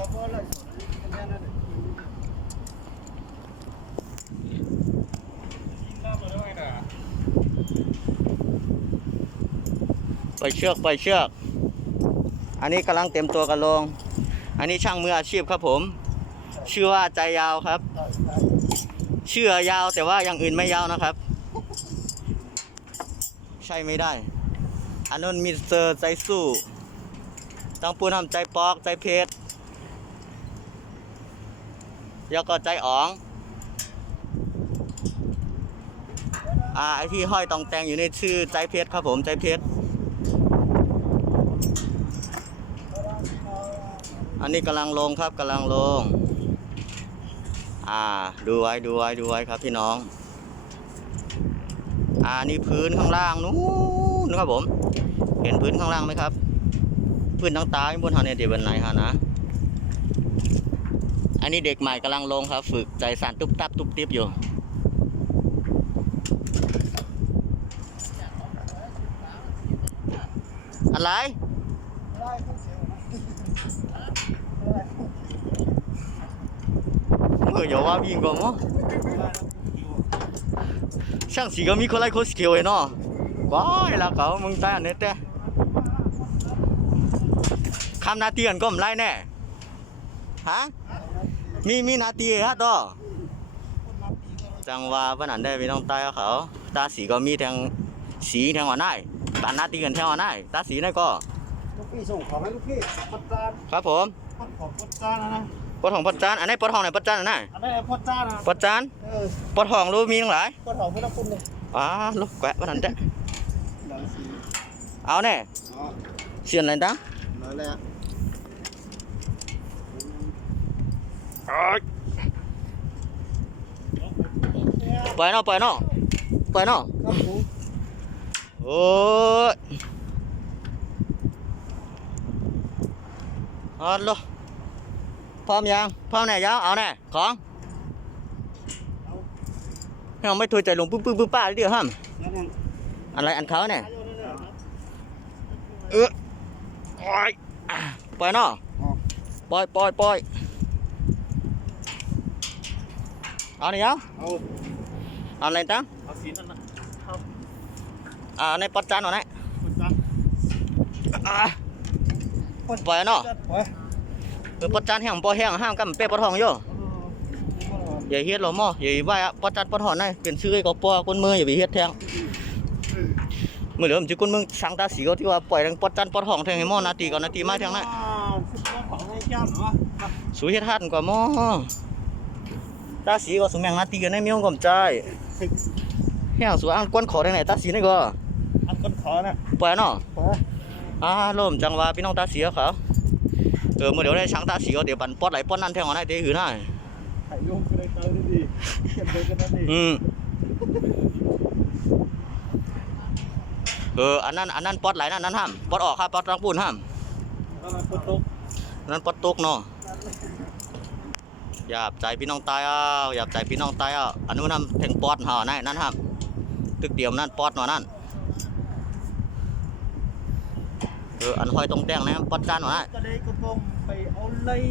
ปล่อยเชือกปล่อยเชือกอันนี้กำลังเต็มตัวกันลงอันนี้ช่างมืออาชีพครับผมชื่อว่าใจยาวครับเชือกยาวแต่ว่าอย่างอื่นไม่ยาวนะครับใช่ไม่ได้อันนั้นมิสเตอร์ใจสู้ต้องพูดทำใจปอกใจเพชรแล้วก็ใจอ๋องไอที่ห้อยตองแตงอยู่ในชื่อใจเพชรครับผมใจเพชรอันนี้กำลังลงครับกำลังลงดูไว้ดูไว้ดูไว้ครับพี่น้องนี่พื้นข้างล่างนู้นนะครับผมเห็นพื้นข้างล่างไหมครับพื้นต่างๆบนทางเนี่ยเดี๋ยวบนไหนฮะนะอันนี้เด็กใหม่กำลังลงครับฝึกใจสั่นตุ๊บตับตุ๊บติ๊บอยู่อะไรเมื่ออย่าว่าวิ่งก่อนมั้งช่างสีก็มีคนไล่โคสเกียวเนาะว้ายแล้วเขามึงตายอันนี้แต่คำนาตีกันก็ไม่ไล่แน่ฮะมีนาตีฮะต่อจังว่าวันนั้นได้ไปต้องตายเขาตาสีก็มีแทงสีแทงหัวหน้าตานาตีกันแทงหัวหน้าตาสีนั่นก็ลูกพี่ส่งของให้ลูกพี่ปัดจานครับผมปัดของปัดจานนะปดของปัดจานอันนี้ปดของไหนปัดจานอันไหนอันนี้ปัดจานนะปัดจานปดของรู้มีทั้งหลายปัดของไม่ต้องคุณเลยลูกแกะวันนั้นแต่เอาแน่เสียนอะไรตั้งไปเนาะไปเนาะไปเนาะโอ้ยลูกพร้อมยังพร้อมแน่ยาวเอาแน่ของเราไม่ถอยใจลงปึ๊บป้าเดียวห้ามอะไรอันเขาเนี่ยปล่อยเนาะปล่อยเอาเนี่ยเอาอะไรตั้งเอาสีนั่นนะในปัดจานหน่อยนะปล่อยเนาะปัดจานแห้งปล่อยแห้งห้ามกันเป๊ะปะทองโย่อย่าเฮ็ดหรอหม้ออย่าว่าปัดจัดปัดหอนได้เป็นซื้อก็ปอคนมืออย่าไปเฮ็ดแทงเมื่อเหลือมันจะคนมึงสั่งตาสีก็ที่ว่าปล่อยทั้งปัดจัดปัดหองแทงให้หม้อนาทีก่อนนาทีไม้แทงได้สู้เฮ็ดทันกว่าหม้อตาสีก็สมแมงนาทีกันได้มีองกำใจแห้งสู้อันก้นขอทางไหนตาสีนี่ก็อันก้นขอนะปล่อยเนาะเริ่มจังว่าพี่น้องตาสีเขาเมื่อเดี๋ยวได้ช่างตาสีก็เดี๋ยวปั่นปอดไหลปอดนั่นแทงเอาได้เดี๋ยวหือได้ถ่ายรูปกันเลยเขาดีเก็บเลยกันนั่นดิอันนั้นปอดไหลนั่นห้ามปอดออกครับปอดรังปูนห้ามนั่นปอดตุกเนาะหยาบใจพี่น้องตายหยาบใจพี่น้องตายอันนู้นทำแทงปอดห่อนั่นห้ามตึกเดียวนั่นปอดหน่อนั่นอันห้อยตรงแดงนะปอดจานหน่อนั่นก็ได้ก็ต้องไปเอาเลย